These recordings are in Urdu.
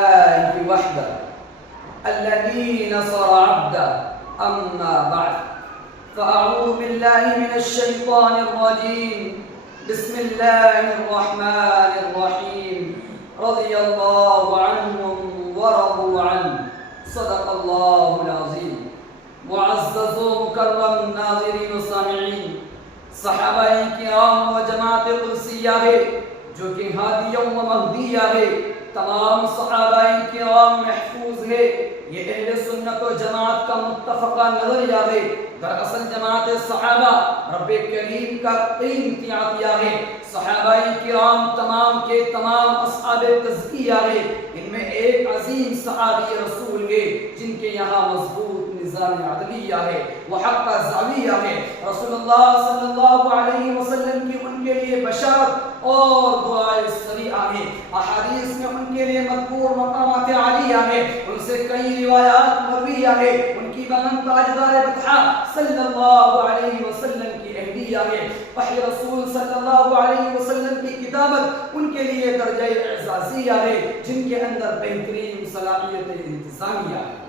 الله وحده الذي نصر عبده أما بعد فأعوذ بالله من الشيطان الرجيم بسم الله الرحمن الرحيم رضي الله عنهم ورضوا عنه صدق الله العظيم معزز و مکرم ناظرین و سامعین، صحابہ کرام و جماعت قدسیہ ہے جو کہ ہادیوں و مہدیہ ہے، تمام صحابہ کرام محفوظ ہے۔ یہ اہل سنت و جماعت کا متفقہ نظریہ ہے۔ دراصل جماعت صحابہ رب کریم کا قیمتی عطیہ ہے۔ صحابہ کرام تمام کے تمام اصحاب تزکیہ ہے۔ ان میں ایک عظیم صحابی رسول ہے جن کے یہاں مضبوط نظام عدلیہ ہے، وہ حق کا زاویہ ہے۔ رسول اللہ صلی اللہ علیہ وسلم کی ان کے لیے بشارت اور دعائے سریعہ ہے۔ احادیث میں ان کے لیے مذکور مقامات عالیہ ہے، ان سے کئی روایات مرویہ ہے۔ ان کی بلند تاجدار بطحہ صلی اللہ علیہ وسلم کی اہلیہ ہے۔ وحی رسول صلی اللہ علیہ وسلم کی کتابت ان کے لیے درجہ اعزازیہ ہے جن کے اندر بہترین صلاحیت انتظامیہ ہے۔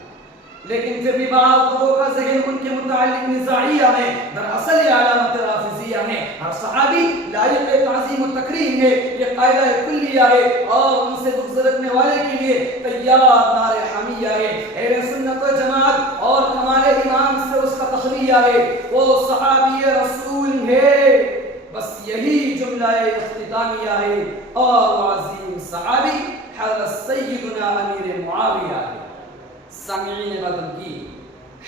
لیکن پھر بھی بعض لوگوں کا ذہن ان کے متعلق نزاعیہ ہے، دراصل یہ علامت رافضیہ ہے۔ ہر صحابی لائق تعظیم و تکریم ہے، یہ قاعدہ کلیہ ہے اور ان سے گزرنے والے کے لیے تیار نار حمیہ ہے۔ اہل سنت و جماعت اور کمال ایمان سے اس کا تخلیہ ہے، وہ صحابی رسول ہے، بس یہی جملہ اختتامیہ ہے۔ اور عظیم صحابی حضرت سیدنا امیر معاویہ ہے۔ سامعین بدم کی،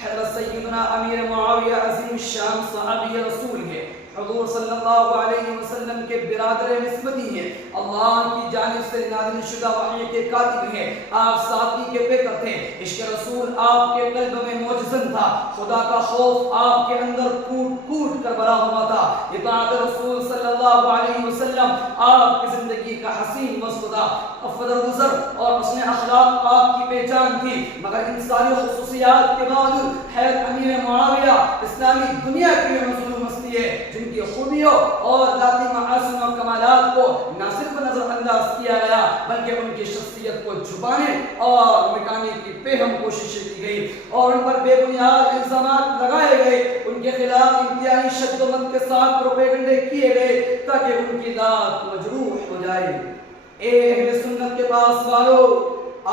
حضرت سیدنا امیر معاویہ عظیم الشان صحابی رسول ہے، حضور صلی اللہ علیہ وسلم کے برادر نسبتی ہیں، اللہ کی جانب سے نازل شدہ وحی کے کاتب ہیں، آپ ساتھی کے پیکر تھے۔ عشق رسول آپ کے قلب میں موجزن تھا، خدا کا خوف آپ کے اندر کوٹ کوٹ کر بھرا ہوا تھا۔ اطاعت رسول صلی اللہ علیہ وسلم آپ کی زندگی کا حسین وصف تھا، افضل گزر اور حسن اخلاق آپ کی پہچان تھی۔ مگر ان ساری خصوصیات کے باوجود حضرت امیر معاویہ اسلامی دنیا کے لیے مظلوم ہستی ہے جن کی خوبیوں اور ذاتی محاسن و کمالات کو نہ صرف نظر انداز کیا گیا بلکہ ان کی شخصیت کو چھپانے اور مٹانے کی بےہم کوششیں کی گئی اور ان پر بے بنیاد الزامات لگائے گئے۔ ان کے خلاف انتہائی شد و مد کے ساتھ پروپیگنڈے کیے گئے تاکہ ان کی ذات مجروح ہو جائے۔ اے اہل سنت کے پاس والو،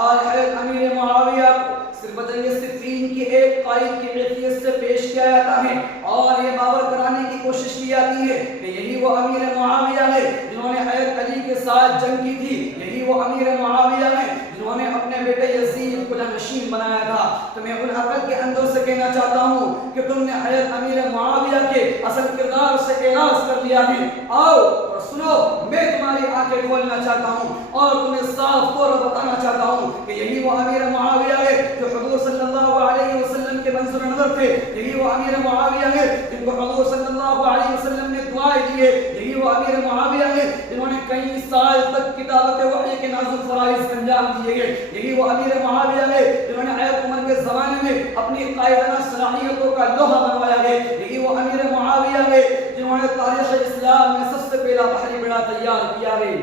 آج حضرت امیر معاویہ کو صرف جنگ صفین کی ایک قائد کی حیثیت سے پیش کیا جاتا ہے اور یہ باور کرانے کی کوشش کی جاتی ہے کہ یہی وہ امیر معاویہ ہے جنہوں نے حضرت علی کے ساتھ جنگ کی تھی، یہی وہ امیر معاویہ ہے جنہوں نے اپنے بیٹے یزید کو جانشین بنایا تھا۔ تو میں ان عقل کے اندھوں سے کہنا چاہتا ہوں کہ تم نے حضرت امیر معاویہ کے اصل کردار سے اعراض کر لیا ہے۔ آؤ اور سنو، میں تمہاری آنکھیں کھولنا چاہتا ہوں اور تمہیں صاف طور پر بتانا چاہتا ہوں کہ یہی وہ امیر معاویہ ہے جو حضور صلی اللہ علیہ وسلم کے منظر نظر تھے، یہی وہ امیر معاویہ ہے جن کو حضور صلی اللہ علیہ وسلم نے دعائیں دی ہے، یہی وہ امیر معاویہ ہے جنہوں نے کئی سال تک کتابت وحی کے نازل فرائض انجام دیے گئے، یہی وہ امیر معاویہ ہے جنہوں نے حضرت عمر کے زمانے میں اپنی قائدانہ صلاحیتوں کا لوہا بنوایا ہے، یہی وہ امیر معاویہ ہے جنہوں نے تاریخ اسلام میں سب سے پہلا بحری بیڑا تیار کیا ہے۔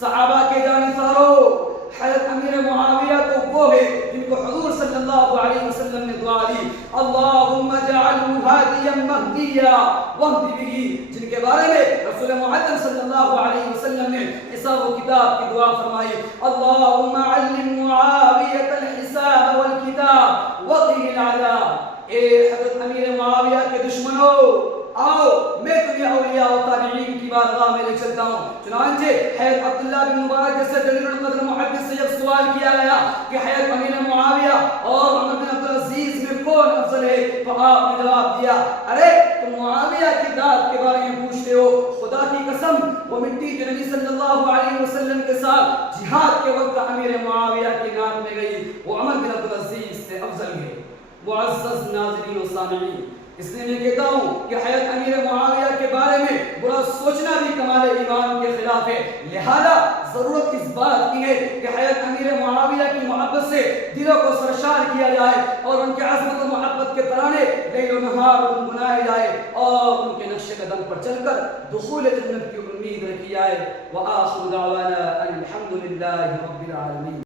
صحابہ کے جانثاروں، حضرت امیر معاویہ تو وہ ہے جن کو حضور صلی اللہ علیہ وسلم نے دعا دی، اللہم اجعلہ ہادیا مہدیا واہد بہ، جن کے بارے میں رسول معظم صلی اللہ علیہ وسلم نے حساب و کتاب کی دعا فرمائی، اللہم علم معاویہ الحساب والکتاب وقہ العذاب۔ اے حضرت امیر معاویہ کے دشمنوں، آؤ میں تمہیں اولیاء و تابعین کی بارگاہ میں لے چلتا ہوں۔ چنانچہ حضرت عبداللہ بن مبارک جیسے جلیل القدر محدث سے جب سوال کیا گیا کہ حضرت امیر معاویہ اور عمر بن عبدالعزیز میں کون افضل ہے، تو آپ نے جواب دیا، ارے تم معاویہ کی ذات کے بارے میں پوچھتے ہو، خدا کی قسم وہ مٹی جو نبی صلی اللہ علیہ وسلم کے ساتھ جہاد کے وقت امیر معاویہ کی ناک میں گئی وہ عمر بن عبدالعزیز سے افضل ہے۔ معزز ناظرین و سامعین، اس لیے میں کہتا ہوں کہ حضرت امیر معاویہ کے بارے میں برا سوچنا بھی کمال ایمان کے خلاف ہے، لہذا ضرورت اس بات کی ہے کہ حضرت امیر معاویہ کی محبت سے دلوں کو سرشار کیا جائے اور ان کے عظمت و محبت کے ترانے لیل و نہار گنگنائے جائے اور ان کے نقش قدم پر چل کر دخول جنت کی امید رکھی جائے۔ وآخر دعوانا ان الحمد للہ رب العالمین۔